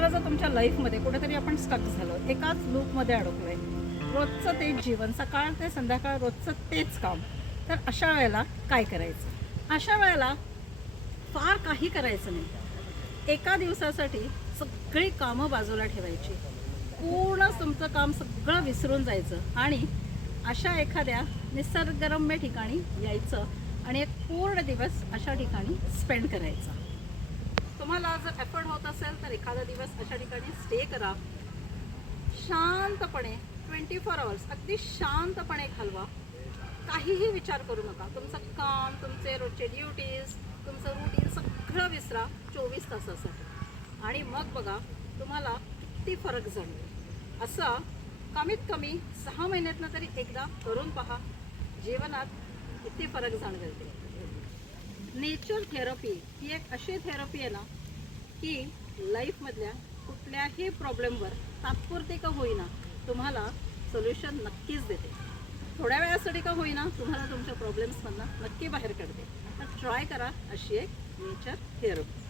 तुम्हाला जर तुमच्या लाईफमध्ये कुठेतरी आपण स्टक झालो, एकाच लूपमध्ये अडकलोय, रोजचं तेच जीवन, सकाळ ते संध्याकाळ रोजचं तेच काम, तर अशा वेळेला काय करायचं? अशा वेळेला फार काही करायचं नाही. एका दिवसासाठी सगळी कामं बाजूला ठेवायची, पूर्ण तुमचं काम सगळं विसरून जायचं आणि अशा एखाद्या निसर्गरम्य ठिकाणी यायचं आणि एक पूर्ण दिवस अशा ठिकाणी स्पेंड करायचा. तुम्हाला जर एफर्ट होत असेल तर एखादा दिवस अशा ठिकाणी स्टे करा. शांतपणे 24 आवर्स अगदी शांतपणे घालवा. काहीही विचार करू नका. तुमचं काम, तुमचे रोजचे ड्युटीज, तुमचं रुटीन सगळं विसरा 24 तासासाठी आणि मग बघा तुम्हाला किती फरक जाणवेल. असं कमीत कमी 6 महिन्यातनं तरी एकदा करून पहा. जीवनात किती फरक जाणवेल ते. नेचर थेरपी ही एक अशी थेरपी आहे ना की लाईफमधल्या कुठल्याही प्रॉब्लेमवर तात्पुरते का होईना तुम्हाला सोल्युशन नक्कीच देते. थोड्या वेळासाठी का होईना तुम्हाला तुमच्या प्रॉब्लेम्समधनं नक्की बाहेर काढते. तर ट्राय करा अशी एक नेचर थेरपी.